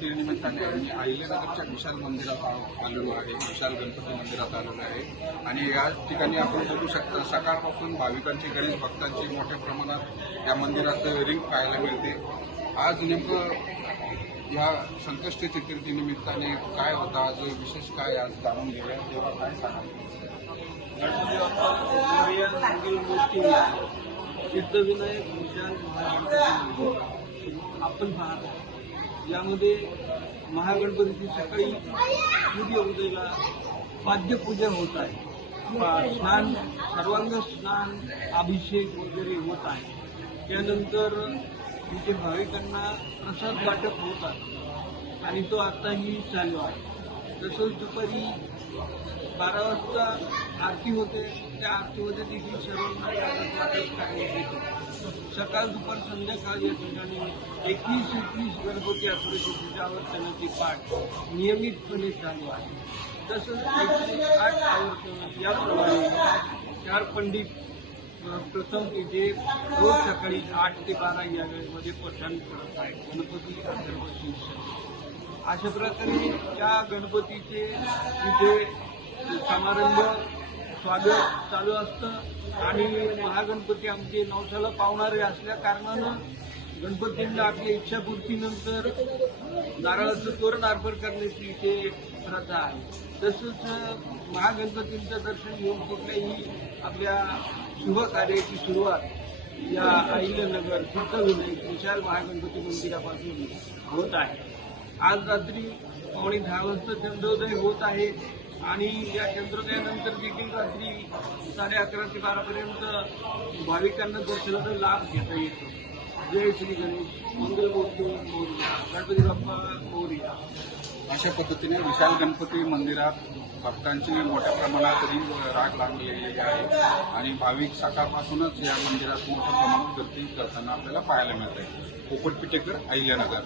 गणपती निमित्ताने आम्ही अहिल्यानगरच्या विशाल मंदिरात आलेलो आहे, विशाल गणपती मंदिरात आलेलो आहे. आणि या ठिकाणी आपण बघू शकता सकाळपासून भाविकांची, गणेश भक्तांची मोठ्या प्रमाणात या मंदिरात रिंग पाहायला मिळते. आज नेमकं या संकष्टी चतुर्थीनिमित्ताने काय होता, आज विशेष काय आज जाणून घेऊया, तेव्हा काय सांगाल? गणपती बाप्पा मंगल गोष्टी सिद्धविनायक विशाल महागणपती मंदिर आपण पाहतो. यामध्ये महागणपतीची सकाळी सूर्य उदयाला पाद्यपूजा होत आहे. स्नान, सर्वांग स्नान, अभिषेक वगैरे होत आहे. त्यानंतर तिथे भाविकांना प्रसाद वाटप होत आहे आणि तो आताही चालू आहे. तसंच दुपारी 12 वाजता आरती होते. त्या आरतीमध्ये देखील सर्वांना वाटप करण्यात येते. सकाळ, दुपार, संध्याकाळ या ठिकाणी 21 गणपती असल्याची पूजावर्चनाची पाठ नियमितपणे चालू आहे. तसंच 108 आवर्तन याप्रमाणे 4 पंडित प्रथम तिथे रोज सकाळी 8 ते 12 या वेळेमध्ये पठण करत आहेत. गणपती अथर्व शीर्षक अशा प्रकारे या गणपतीचे तिथे समारंभ, स्वागत चालू असतं. आणि महागणपती आमचे नवसाला पावणारे असल्या कारणानं गणपतींना आपल्या इच्छापूर्तीनंतर नारळाचं तोरण अर्पण करण्याची इथे प्रथा आहे. तसंच महागणपतींचं दर्शन घेऊन कुठल्याही आपल्या शुभ कार्याची सुरुवात या अहिल्यानगर सिद्धविनायक विशाल महागणपती मंदिरापासून होत आहे. आज रात्री 9:15 वाजता चंद्रोदय होत आहे आणि या चंद्रोदयानंतर देखील रात्री 11:30 ते 12 पर्यंत भाविकांना दर्शनाचा लाभ घेता येतो. जय श्री गणेश, मंगलमूर्ती मोरया, गणपती बाप्पा मोरया. अशा पद्धतीने विशाल गणपती मंदिरात भक्तांची मोठ्या प्रमाणात राग लागलेली आहे आणि भाविक सकाळपासूनच या मंदिरात मोठ्या प्रमाणात गर्दी करताना आपल्याला पाहायला मिळत आहे. पोपट पिटेकर, अहिल्यानगर.